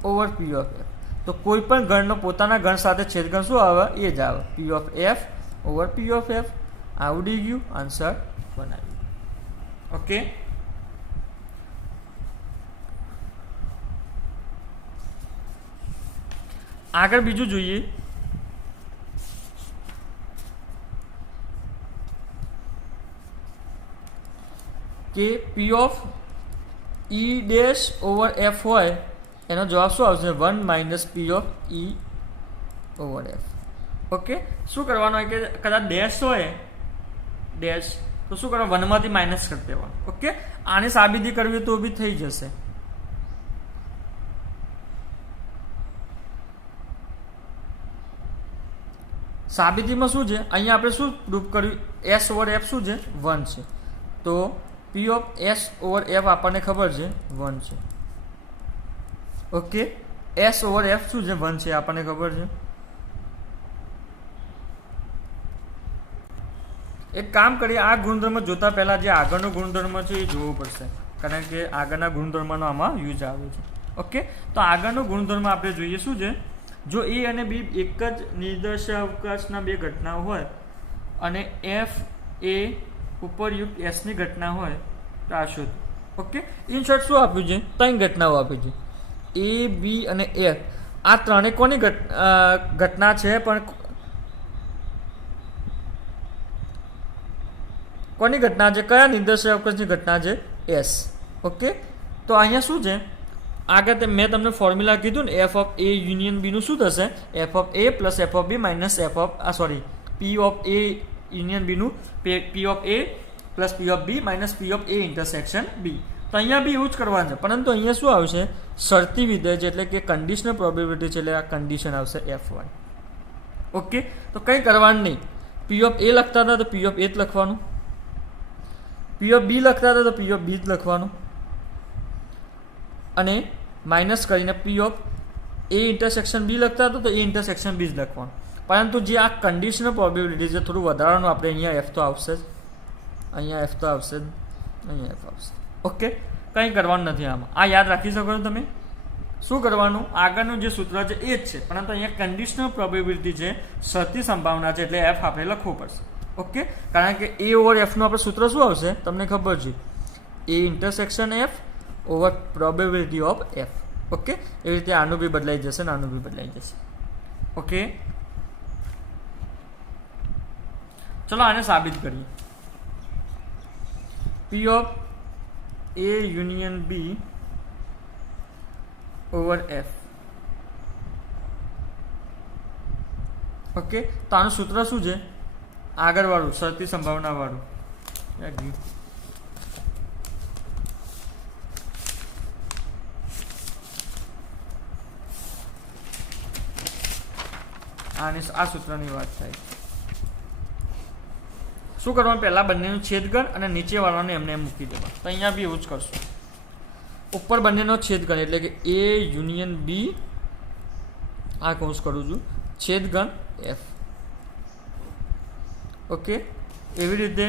over P of F. તો કોઈ પણ ગણનો પોતાના ગણ સાથે છેદગણ શું આવે? એ જ આવે. પી of F over P of F. આ ઉડી ગયું. આન્સર 1 આવ્યું. ઓકે, આગળ બીજું જોઈએ. કે P of E dash over F હોય, એનો જવાબ શું આવશે? 1 minus P of E over F. Okay, શું કરવાનું હોય કે કદાચ ડેશ હોય, ડેશ, તો શું કરવાનું? 1 માંથી માઇનસ કરી દેવાનું. ઓકે, આની સાબિતી કરવી તો બી થઈ જશે. સાબિતીમાં શું છે? અહીંયા આપણે શું પ્રૂફ કર્યું? એસ ઓવર એફ શું છે? 1 છે. તો P of S over F આપણને ખબર છે 1 છે. ઓકે, એસ ઓવર એફ શું છે? 1 છે, આપણને ખબર છે. એક કામ કરીએ, આ ગુણધર્મ જોતા પહેલાં જે આગળનો ગુણધર્મ છે એ જોવું પડશે, કારણ કે આગળના ગુણધર્મનો આમાં યુઝ આવે છે. ઓકે, તો આગળનો ગુણધર્મ આપણે જોઈએ શું છે. જો એ અને બી એક જ નિર્દેશાવકાશના બે ઘટનાઓ હોય અને એફ એ ઉપરયુક્ત એસની ઘટના હોય તો આ શોધ. ઓકે, ઇન શોર્ટ શું આપ્યું છે? 3 ઘટનાઓ આપી છે, એ બી અને એફ. આ ત્રણે કોની ઘટના છે? પણ કોની ઘટના છે? કયા નિર્દેશાવકાશની ઘટના છે? એસ. ઓકે, તો અહીંયા શું છે? આગળ મેં તમને ફોર્મ્યુલા કીધું ને, એફ ઓફ એ યુનિયન બીનું શું થશે? F of A plus F of B minus F of P of A union બીનું P of A plus P of B minus P of A intersection B. તો અહીંયા બી એવું જ કરવાનું છે, પરંતુ અહીંયા શું આવશે? શરતી વિધેય છે, એટલે કે કન્ડિશનલ પ્રોબેબિલિટી છે, એટલે આ કન્ડિશન આવશે F1. ઓકે, તો કંઈ કરવાનું નહીં. પી ઓફ એ લખતા હતા તો પી ઓફ એ જ લખવાનું, પી ઓફ બી લખતા હતા તો પી ઓફ બી જ લખવાનું, અને માઇનસ કરીને પી ઓફ એ ઇન્ટરસેક્શન બી લખતા હતા તો એ ઇન્ટરસેક્શન બી જ લખવાનું. પરંતુ જે આ કન્ડિશનલ પ્રોબેબિલિટી છે થોડું વધારાનું, આપણે અહીંયા એફ તો આવશે જ, અહીંયા એફ તો આવશે જ, અહીંયા એફ આવશે. ઓકે, કંઈ કરવાનું નથી આમાં. આ યાદ રાખી શકો છો તમે. શું કરવાનું? આગળનું જે સૂત્ર છે એ જ છે, પરંતુ અહીંયા કન્ડિશનલ પ્રોબેબિલિટી છે, શરતી સંભાવના છે, એટલે એફ આપણે લખવું પડશે. ઓકે, કારણ કે એ ઓવર એફનું આપણે સૂત્ર શું આવશે તમને ખબર છે? A intersection F over probability of F. Okay, એવી રીતે આનું બી બદલાઈ જશે ને આનું બી બદલાઈ જશે. ઓકે, ચલો આને સાબિત કરીએ. P of A union B over F. Okay, તો આનું સૂત્ર શું છે? આગળ વાળું, શરતી સંભાવના વાળું. આ સૂત્રની વાત થાય. શું કરવાનું? પહેલા બંનેનું છેદગણ અને નીચે વાળાને એમને એમ મૂકી દેવા. તો અહીંયા બી એવું જ કરશું. ઉપર બંનેનો છેદગણ એટલે કે એ યુનિયન બી, આ કૌંસ કરું છું, છેદગણ એફ. ઓકે, એવી રીતે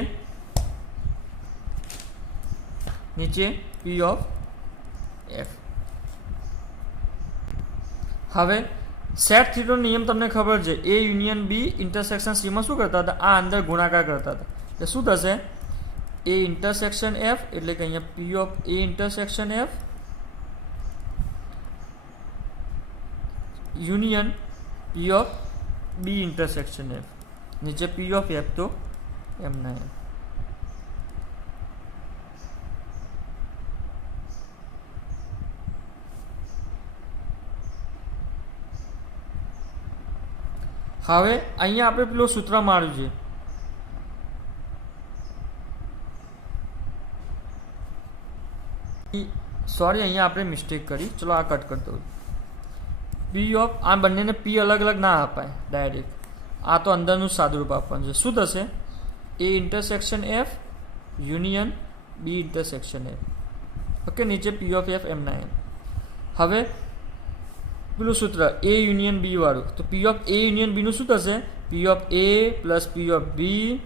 નીચે પી ઓફ એફ. હવે સેટ થીટાનો નિયમ તમને ખબર છે, એ યુનિયન બી ઇન્ટરસેક્શન સીમાં શું કરતા હતા? આ અંદર ગુણાકાર કરતા હતા. એટલે શું થશે? એ ઇન્ટરસેક્શન એફ, એટલે કે અહીંયા P of A intersection F union P of B intersection F. નીચે પી ઓફ એફ તો એમના એમ. હવે અહીંયા આપણે પેલું સૂત્ર માર્યું છે, સોરી અહીંયા આપણે મિસ્ટેક કરી. ચલો આ કટ કરતો હોય. પી ઓફ, આ બંનેને પી અલગ અલગ ના અપાય ડાયરેક્ટ, આ તો અંદરનું સાદુરૂપ આપવાનું છે. શું થશે? એ ઇન્ટરસેક્શન એફ યુનિયન બી ઇન્ટરસેક્શન એફ. ઓકે, નીચે પી ઓફ એફ એમના એમ. હવે પેલું સૂત્ર એ યુનિયન બી વાળું, તો પી ઓફ એ યુનિયન બીનું શું થશે? P of A plus P of B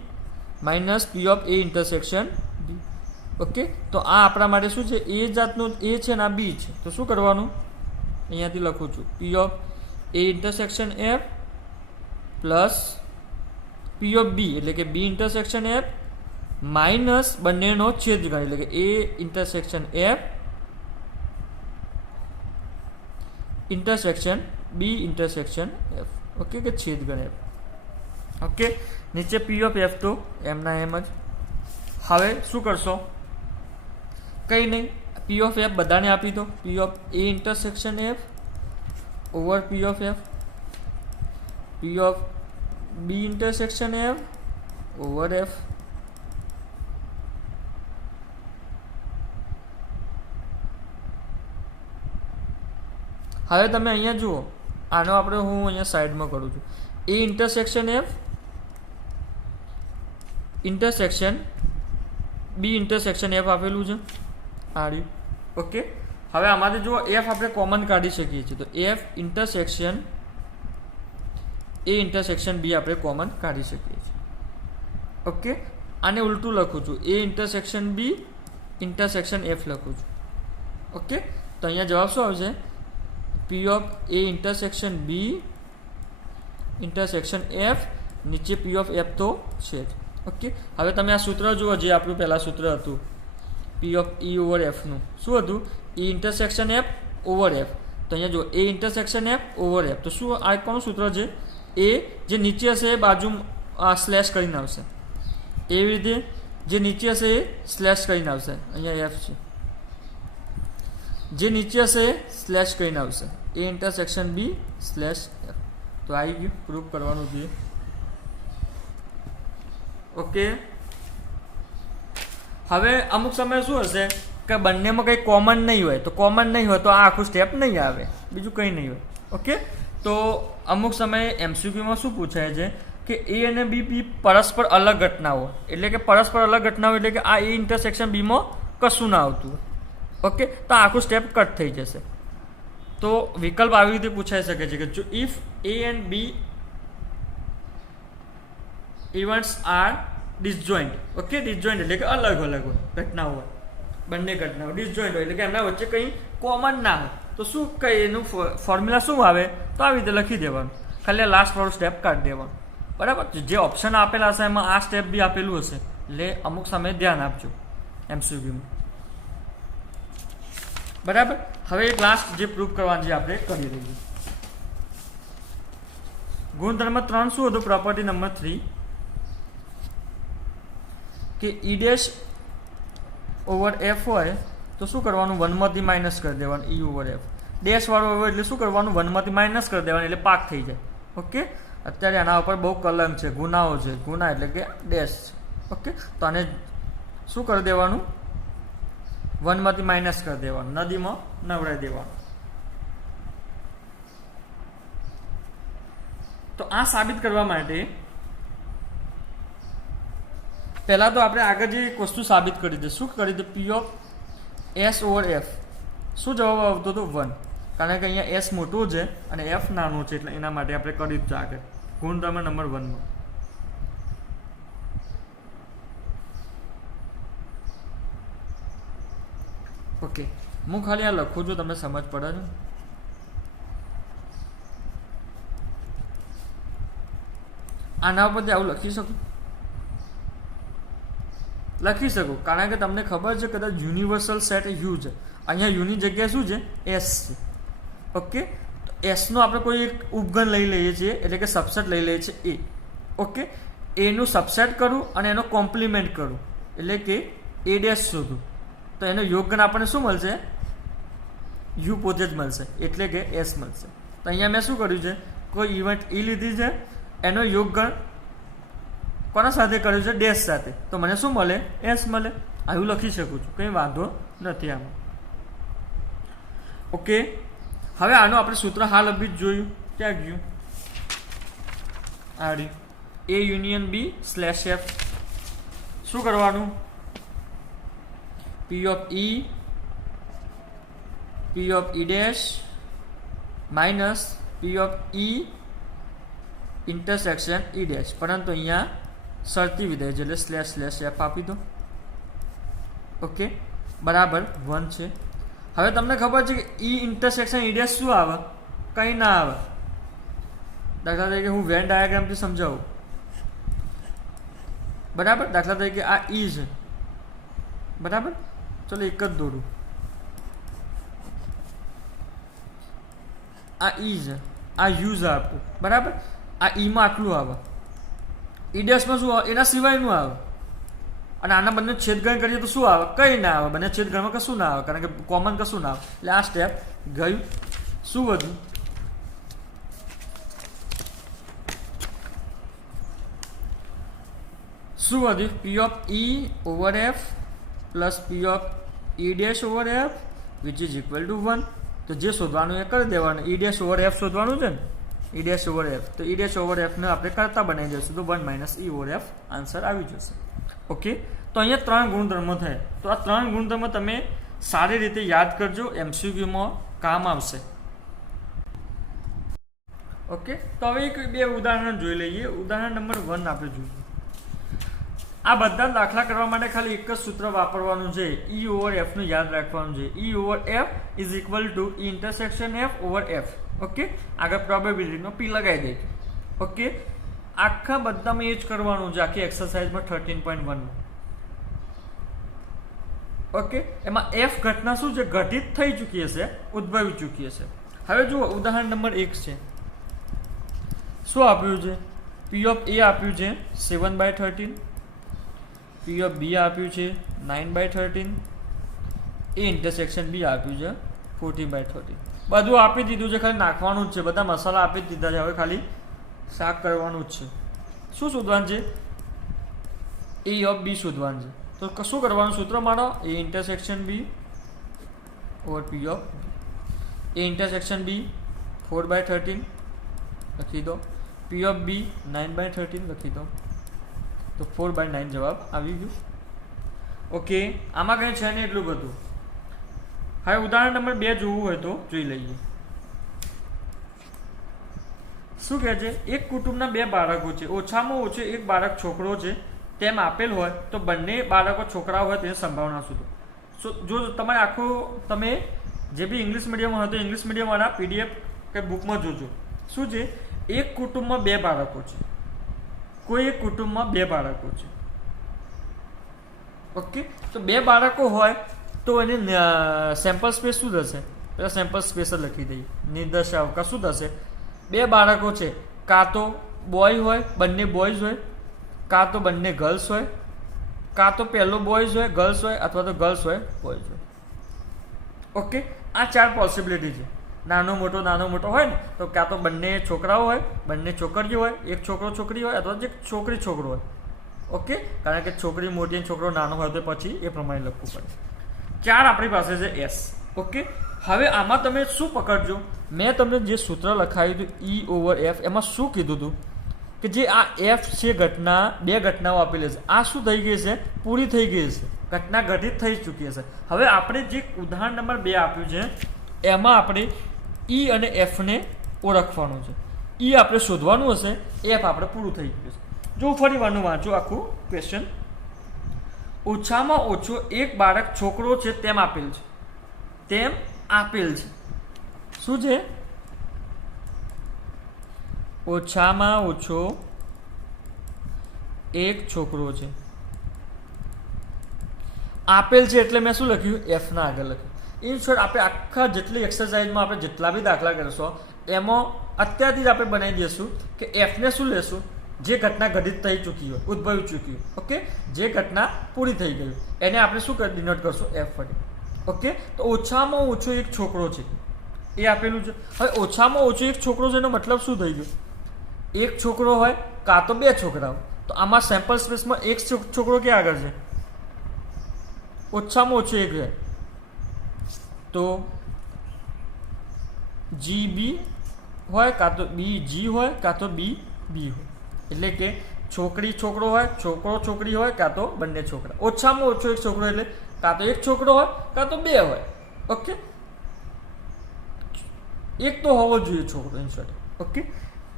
minus P of A intersection B. Okay, તો આ આપણા માટે શું છે? એ જાતનું એ છે ને આ બી છે. તો શું કરવાનું? અહીંયાથી લખું છું, P of A intersection F plus P of B, એટલે કે બી ઇન્ટરસેક્શન એફ માઇનસ બંનેનો છેદગણ, એટલે કે એ intersection F intersection B intersection F. Okay, કે છેદગણ એફ. ઓકે, નીચે પી ઓફ એફ તો એમના એમ જ. હવે શું કરશો? કંઈ નહીં, પી ઓફ એફ બધાને આપી દો. P of A intersection F over P of F, P of B intersection F over F. હવે તમે અહીંયા જુઓ, આનો આપણે હું અહીંયા સાઈડમાં કરું છું. A intersection F intersection B intersection F આપેલું છે આ રહ્યું. ઓકે, હવે આમાંથી જુઓ એફ આપણે કોમન કાઢી શકીએ છીએ, તો એફ ઇન્ટરસેક્શન એ ઇન્ટરસેક્શન બી આપણે કોમન કાઢી શકીએ છીએ. ઓકે, આને ઉલટું લખું છું, A intersection B intersection F લખું છું. ઓકે, તો અહીંયા જવાબ શું આવશે? P of A intersection B intersection F, નીચે પી ઓફ એફ તો છે જ. ઓકે, હવે તમે આ સૂત્ર જુઓ, જે આપણું પહેલાં સૂત્ર હતું પી ઓફ ઈ ઓવર એફનું. શું હતું? ઈ ઇન્ટરસેક્શન એફ ઓવર એફ. તો અહીંયા જુઓ, એ ઇન્ટરસેક્શન એફ ઓવર એફ. તો શું આ કોનું સૂત્ર છે? એ જે નીચે હશે એ બાજુ સ્લેશ કરીને આવશે, એવી રીતે જે નીચે હશે એ સ્લેશ કરીને આવશે. અહીંયા એફ છે, જે નીચે હશે એ સ્લેશ કરીને આવશે, એ ઇન્ટરસેક્શન બી સ્લેશ એફ. તો આવી ગયું, પ્રૂફ કરવાનું છે. ઓકે, હવે અમુક સમય શું હશે કે બંનેમાં કંઈ કોમન નહીં હોય, તો કોમન નહીં હોય તો આ આખું સ્ટેપ નહીં આવે, બીજું કંઈ નહીં હોય. ઓકે, તો અમુક સમયે એમસીક્યુમાં શું પૂછાય છે કે એ અને બી પરસ્પર અલગ ઘટનાઓ, એટલે કે પરસ્પર અલગ ઘટનાઓ એટલે કે આ એ ઇન્ટરસેક્શન બીમાં કશું ના આવતું. ઓકે, તો આખું સ્ટેપ કટ થઈ જશે. તો વિકલ્પ આવી રીતે પૂછાઈ શકે છે કે જો if A and B events are disjoint. Okay, disjoint એટલે કે અલગ અલગ હોય ઘટનાઓ હોય, બંને ઘટનાઓ ડિસજોઇન્ટ હોય એટલે કે એમના વચ્ચે કંઈ કોમન ના હોય. તો શું કંઈ એનું ફોર્મ્યુલા શું આવે? તો આવી રીતે લખી દેવાનું, ખાલી લાસ્ટ વાળું સ્ટેપ કાઢી દેવાનું. બરાબર, જે ઓપ્શન આપેલા હશે એમાં આ સ્ટેપ બી આપેલું હશે, એટલે અમુક સમયે ધ્યાન આપજો એમસીક્યુમાં. બરાબર, હવે એક લાસ્ટ જે પ્રૂફ કરવાની છે આપણે કરી દઈએ. ગુણધર્મ 3 શું હતું? પ્રોપર્ટી નંબર 3 કે ઈ ડેશ ઓવર એફ હોય તો શું કરવાનું? 1 માંથી માઇનસ કરી દેવાનું. ઈ ઓવર એફ ડેશ વાળું હોય એટલે શું કરવાનું? 1 માંથી માઇનસ કરી દેવાનું, એટલે પાક થઈ જાય. ઓકે, અત્યારે આના ઉપર બહુ કલંક છે, ગુનાઓ છે. ગુના એટલે કે ડેશ. ઓકે, તો આને શું કરી દેવાનું? 1 માંથી માઇનસ કરી દેવાનું, નદીમાં નવડાવી દેવાનું. તો આ સાબિત કરવા માટે પહેલા તો આપણે આગળ જે એક વસ્તુ સાબિત કરી દે. શું કરી દે? P of S over F. શું જવાબ આવતો હતો? 1, કારણ કે અહીંયા એસ મોટું છે અને એફ નાનું છે, એટલે એના માટે આપણે કરી દીધું આગળ ગુણધર્મ નંબર 1 માં. ઓકે, હું ખાલી આ લખું છું, તમને સમજ પડે છે. આના ઉપરથી આવું લખી શકું? લખી શકું, કારણ કે તમને ખબર છે કદાચ યુનિવર્સલ સેટ યુ છે. અહીંયા યુની જગ્યાએ શું છે? એસ છે. ઓકે, તો એસનો આપણે કોઈ એક ઉપગણ લઈ લઈએ છીએ, એટલે કે સબસેટ લઈ લઈએ છીએ એ. ઓકે, એનું સબસેટ કરું અને એનો કોમ્પ્લિમેન્ટ કરું, એટલે કે એ ડેશ શોધું, તો એનો યોગગણ આપણને શું મળશે? યુ પોતે જ મળશે, એટલે કે એસ મળશે. તો અહીંયા મેં શું કર્યું છે? કોઈ ઇવેન્ટ ઈ લીધી છે, એનો યોગગણ કોના સાથે કર્યું છે? ડેશ સાથે. તો મને શું મળે? એસ મળે. આવું લખી શકું છું, કંઈ વાંધો નથી આમાં. ઓકે, હવે આનું આપણે સૂત્ર હાલ અભી જ જોયું. ક્યાં ગયું? આ રહ્યું, એ યુનિયન બી સ્લેશ એફ. શું કરવાનું? પી of E dash minus P of E intersection E dash, પરંતુ અહીંયા શરતી વિધેય છે એટલે સ્લેશ સ્લેશ એફ આપી દો. ઓકે, બરાબર 1 છે. હવે તમને ખબર છે કે ઈ ઇન્ટરસેક્શન ઈ ડેશ શું આવે? કંઈ ના આવે. દાખલા તરીકે હું વેન ડાયાગ્રામથી સમજાવું. બરાબર, દાખલા તરીકે આ ઈ છે. બરાબર, ચલો એક જ દોરું. આ ઈ છે, આ યુ છે આપણું. બરાબર, આ ઈમાં આટલું આવે, ઈ ડેશમાં શું આવે? એના સિવાયનું આવે. અને આના બંને છેદગણ કરીએ તો શું આવે? કંઈ ના આવે. બંને છેદગણમાં કશું ના આવે, કારણ કે કોમન કશું ના આવે. એટલે આ સ્ટેપ ગયું. શું વધ્યું? શું વધ્યું? પી of E over F plus P of E dash over F which is equal to 1. તો જે શોધવાનું એ કરી દેવાનું. ઈ ડેશ ઓવર એફ શોધવાનું છે ને, ઈ ડેશ ઓવર એફ. તો ઈ ડેશ ઓવર એફને આપણે કરતા બનાવી દઈશું, તો 1 માઇનસ ઈ ઓવર એફ આન્સર આવી જશે. ઓકે, તો અહીંયા 3 ગુણધર્મો થાય. તો આ 3 ગુણધર્મો તમે સારી રીતે યાદ કરજો, એમસીક્યુમાં કામ આવશે. ઓકે, તો હવે એક બે ઉદાહરણ જોઈ લઈએ. ઉદાહરણ નંબર 1 આપણે જોઈએ. આ બધા દાખલા કરવા માટે ખાલી એક જ સૂત્ર વાપરવાનું છે, E ઓવર F નું યાદ રાખવાનું છે. E over F is equal to E intersection F over F. Okay, આગળ પ્રોબેબિલિટીનો P લગાવી દઈએ. ઓકે, આખા બધામાં એ જ કરવાનું છે, આખી એક્સરસાઇઝમાં 13.1. ઓકે, એમાં F ઘટના શું છે, ઘટિત થઈ ચૂકી હશે, ઉદ્ભવી ચૂકી હશે. હવે જુઓ ઉદાહરણ નંબર 1 છે. શું આપ્યું છે? P ઓફ A આપ્યું છે 7/13, P ઓફ B આપ્યું છે 9/13, A ઇન્ટરસેક્શન B આપ્યું છે 14/13. બધું આપી દીધું છે, ખાલી નાખવાનું જ છે. બધા મસાલા આપી જ દીધા છે, હવે ખાલી શાક કરવાનું જ છે. શું શોધવાનું છે? A ઓફ B શોધવાનું છે. તો શું કરવાનું સૂત્ર માનો? A intersection B over P of A intersection B 4/13 લખી દો, P ઓફ B 9/13 લખી દો, તો 4/9 જવાબ આવી ગયું. ઓકે, આમાં કંઈ છે નહીં એટલું બધું. હવે ઉદાહરણ નંબર 2 જોવું હોય તો જોઈ લઈએ. શું કહે છે? એક કુટુંબના 2 બાળકો છે, ઓછામાં ઓછો એક બાળક છોકરો છે તેમ આપેલ હોય તો બંને બાળકો છોકરાઓ હોય તેની સંભાવના શોધો. જો તમારે આખું તમે જે બી ઇંગ્લિશ મીડિયમ હોય તો ઇંગ્લિશ મીડિયમવાળા PDF કે બુકમાં જોજો. શું છે? એક કુટુંબમાં 2 બાળકો છે, કોઈ એક કુટુંબમાં 2 બાળકો છે. ઓકે, તો 2 બાળકો હોય તો એની સેમ્પલ સ્પેસ શું થશે? પેલા સેમ્પલ સ્પેસ જ લખી દઈએ. નિર્દેશાંક શું થશે? 2 બાળકો છે, કાં તો બોય હોય, બંને બોયઝ હોય, કાં તો બંને ગર્લ્સ હોય, કાં તો પહેલો બોયઝ હોય ગર્લ્સ હોય, અથવા તો ગર્લ્સ હોય બોયઝ હોય. ઓકે, આ 4 પોસિબિલિટી છે. નાનો મોટો હોય ને તો કાં તો બંને છોકરાઓ હોય, બંને છોકરીઓ હોય, એક છોકરો છોકરી હોય, અથવા જે છોકરી છોકરો હોય. ઓકે, કારણ કે છોકરી મોટી અને છોકરો નાનો હોય તો પછી એ પ્રમાણે લખવું પડે. 4 આપણી પાસે છે S. ઓકે, હવે આમાં તમે શું પકડજો? મેં તમને જે સૂત્ર લખાયું હતું E ઓવર F, એમાં શું કીધું હતું કે જે આ F છે ઘટના, 2 ઘટનાઓ આપેલી છે, આ શું થઈ ગઈ છે? પૂરી થઈ ગઈ છે, ઘટના ઘટિત થઈ ચૂકી છે. હવે આપણે જે ઉદાહરણ નંબર 2 આપ્યું છે એમાં આપણે E અને F ને ઓળખવાનું છે. E આપણે શોધવાનું હશે, F આપણે પૂરું થઈ ગયું છે. જો ફરી વાર વાંચો આખું ક્વેશ્ચન. ઓછામાં ઓછો એક બાળક છોકરો છે તેમ આપેલ છે. શું છે? ઓછામાં ઓછો એક છોકરો છે આપેલ છે, એટલે મેં શું લખ્યું? F ના આગળ લખ્યું. ઇન શોર્ટ, આપણે આખા જેટલી એક્સરસાઇઝમાં આપણે જેટલા બી દાખલા કરશો એમાં અત્યારથી જ આપણે બનાવી દઈશું કે F ને શું લેશું? જે ઘટના ઘટિત થઈ ચૂકી હોય, ઉદ્ભવી ચૂકી હોય. ઓકે, જે ઘટના પૂરી થઈ ગઈ એને આપણે શું ડિનોટ કરશું? F વડે. ઓકે, તો ઓછામાં ઓછો એક છોકરો છે એ આપેલું છે. હવે ઓછામાં ઓછો એક છોકરો છે એનો મતલબ શું થઈ ગયો? એક છોકરો હોય કાં તો 2 છોકરાઓ. તો આમાં સેમ્પલ સ્પેસમાં એક છોકરો ક્યાં આગળ છે? ઓછામાં ઓછો એક છે, તો GB હોય, કાં તો BG હોય, કાં તો BB હોય. એટલે કે છોકરી છોકરો હોય, છોકરો છોકરી હોય, કાં તો બંને છોકરા. ઓછામાં ઓછો એક છોકરો એટલે કાં તો એક છોકરો હોય કાં તો 2 હોય. ઓકે, એક તો હોવો જોઈએ છોકરો ઇન શોર્ટ. ઓકે,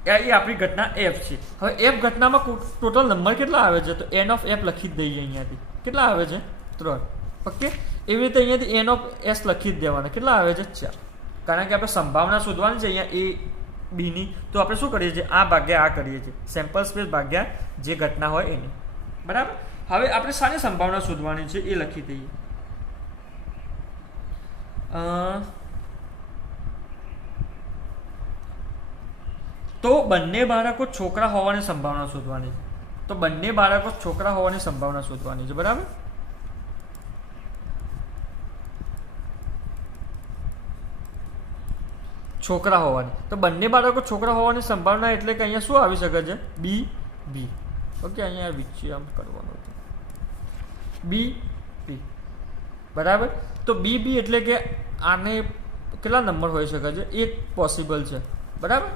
એ આપણી ઘટના F છે. હવે F ઘટનામાં ટોટલ નંબર કેટલા આવે છે? તો N ઓફ F લખી જ દઈએ અહીંયાથી. કેટલા આવે છે? 3. ઓકે, એવી રીતે અહીંયાથી N ઓફ S લખી જ દેવાના. કેટલા આવે છે? 4. કારણ કે આપણે સંભાવના શોધવાની છે અહીંયા A B ની, તો આપણે શું કરીએ છીએ? આ ભાગ્યા આ કરીએ છીએ, સેમ્પલ સ્પેસ ભાગ્યા જે ઘટના હોય એની. બરાબર. હવે આપણે શાની સંભાવના શોધવાની છે એ લખી દઈએ. તો બંને બાળકો છોકરા હોવાની સંભાવના શોધવાની છે. તો બંને બાળકો છોકરા હોવાની સંભાવના શોધવાની છે. બરાબર. છોકરા હોવાની, તો બંને બાળકો છોકરા હોવાની સંભાવના એટલે કે અહીંયા શું આવી શકે છે? B. ઓકે, અહીંયા વિચી આમ કરવાનું હતું, B. બરાબર. તો B એટલે કે આને કેટલા નંબર હોઈ શકે છે? 1 પોસિબલ છે. બરાબર.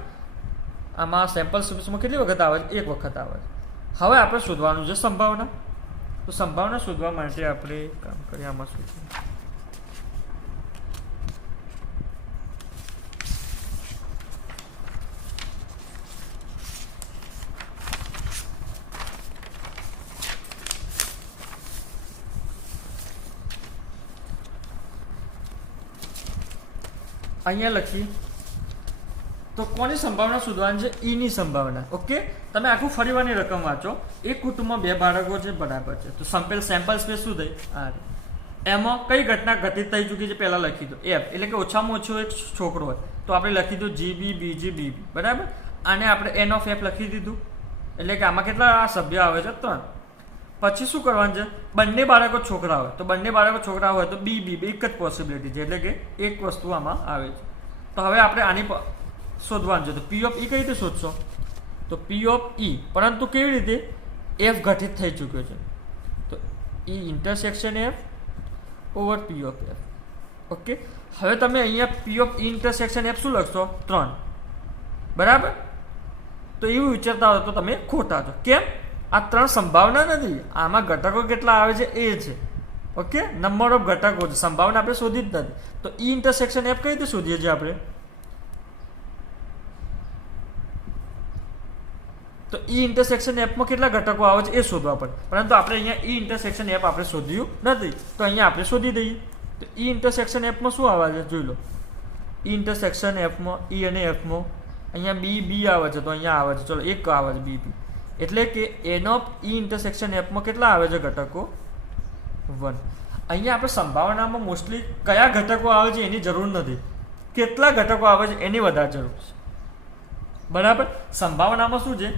આમાં સેમ્પલ સ્પેસમાં કેટલી વખત આવે છે? 1 વખત આવે છે. હવે આપણે શોધવાનું છે સંભાવના. તો સંભાવના શોધવા માટે આપણે કામ કરીએ, આમાં શું અહીંયા લખીએ તો કોની સંભાવના શોધવાની છે? ઈની સંભાવના. ઓકે, તમે આખું ફરીવાની રકમ વાંચો. એક કુટુંબમાં 2 બાળકો છે, બરાબર છે. તો સેમ્પલ સ્પેસ શું થઈ? આ. એમાં કઈ ઘટના ઘટિત થઈ ચૂકી છે પહેલા લખી દો. એફ એટલે કે ઓછામાં ઓછો એક છોકરો હોય તો આપણે લખી દો જીબી બીજી બીબી, બરાબર. આને આપણે એન ઓફ એફ લખી દીધું. એટલે કે આમાં કેટલા સભ્ય આવે છે? 3. પછી શું કરવાનું છે? બંને બાળકો છોકરા હોય તો બંને બાળકો છોકરા હોય તો બી બી એક જ પોસિબિલિટી છે, એટલે કે એક વસ્તુ આમાં આવે છે. તો હવે આપણે આની શોધવાનું છે. તો પી ઓફ ઈ કઈ રીતે શોધશો? તો પી ઓફ ઈ, પરંતુ કેવી રીતે? એફ ઘટિત થઈ ચૂક્યો છે તો E intersection F over P of F. Okay, હવે તમે અહીંયા P of E intersection F શું લખશો? 3, બરાબર. તો એવું વિચારતા હોય તો તમે ખોટા છો. કેમ? આ 3 સંભાવના નથી, આમાં ઘટકો કેટલા આવે છે એ છે. ઓકે, નંબર ઓફ ઘટકો છે, સંભાવના આપણે શોધી જ નથી. તો ઈ ઇન્ટરસેક્શન એફ કઈ રીતે શોધીએ છીએ આપણે? તો ઈ ઇન્ટરસેક્શન એફમાં કેટલા ઘટકો આવે છે એ શોધવા પડે, પરંતુ આપણે અહીંયા ઈ ઇન્ટરસેક્શન એફ આપણે શોધ્યું નથી, તો અહીંયા આપણે શોધી દઈએ. તો ઈ ઇન્ટરસેક્શન એફમાં શું આવે છે જોઈ લો. ઈ ઇન્ટરસેક્શન એફમાં ઈ અને એફમાં અહીંયા બી બી આવે છે, તો અહીંયા આવે છે, ચલો એક આવે છે બી બી, એટલે કે એન ઓફ ઈ ઇન્ટરસેક્શન એફમાં કેટલા આવે છે ઘટકો? 1. અહીંયા આપણે સંભાવનામાં મોસ્ટલી કયા ઘટકો આવે છે એની જરૂર નથી, કેટલા ઘટકો આવે છે એની વધારે જરૂર છે, બરાબર. સંભાવનામાં શું છે?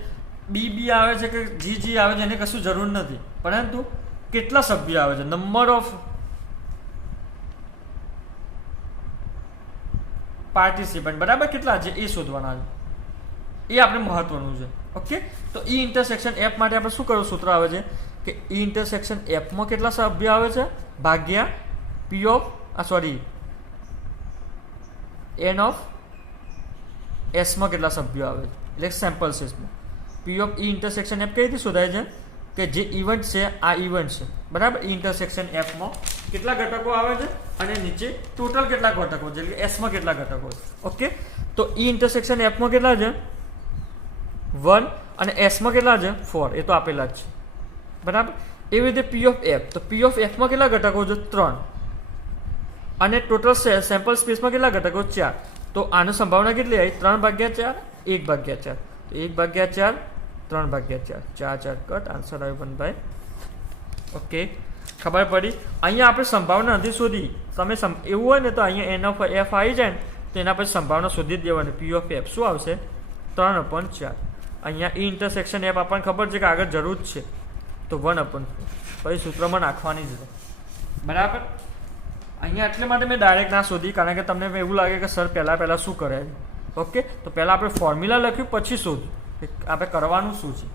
બી બી આવે છે કે જી જી આવે છે એની કશું જરૂર નથી, પરંતુ કેટલા સભ્ય આવે છે, નંબર ઓફ પાર્ટિસિપન્ટ, બરાબર, કેટલા છે એ શોધવાના છે, એ આપણે મહત્વનું છે. ઓકે, તો ઈ ઇન્ટરસેક્શન એફ માટે આપણે શું કરવું? સૂત્ર આવે છે કે ઈ ઇન્ટરસેક્શન એફમાં કેટલા સભ્ય આવે છે ભાગ્યા પી ઓફ એન ઓફ એસમાં કેટલા સભ્યો આવે છે, એટલે સેમ્પલ સ્પેસમાં. પી ઓફ ઈ ઇન્ટરસેક્શન એફ કઈ રીતે શોધાય છે? કે જે ઇવેન્ટ છે આ ઇવેન્ટ છે, બરાબર. ઈ ઇન્ટરસેક્શન એફમાં કેટલા ઘટકો આવે છે અને નીચે ટોટલ કેટલા ઘટકો છે, એટલે એસમાં કેટલા ઘટકો છે. ઓકે, તો ઈ ઇન્ટરસેક્શન એફમાં કેટલા છે? 1 અને એસમાં કેટલા છે? 4. એ તો આપેલા જ છે, બરાબર. એવી રીતે પી ઓફ એફ, તો પી ઓફ એફમાં કેટલા ઘટકો છે? 3 અને ટોટલ સેમ્પલ સ્પેસમાં કેટલા ઘટકો? 4. તો આની સંભાવના કેટલી આવી? 3/4, 1/4. તો 1/4, 3/4, 4 કટ, આન્સર આવ્યો 1/. ઓકે, ખબર પડી? અહીંયા આપણે સંભાવના નથી શોધી. તમે એવું હોય ને તો અહીંયા એન ઓફ એફ આવી જાય ને તો એના પછી સંભાવના શોધી જ દેવાની. પી ઓફ એફ શું આવશે? 3/4. અહીંયા ઈ ઇન્ટરસેક્શન એફ આપણને ખબર છે કે આગળ જરૂર જ છે, તો 1/4 પછી સૂત્રમાં નાખવાની જ છે, બરાબર. અહીંયા એટલે માટે મેં ડાયરેક્ટ ના શોધી, કારણ કે તમને એવું લાગે કે સર પહેલાં શું કરે છે. ઓકે, તો પહેલાં આપણે ફોર્મ્યુલા લખ્યું પછી શોધ્યું આપણે કરવાનું શું છે.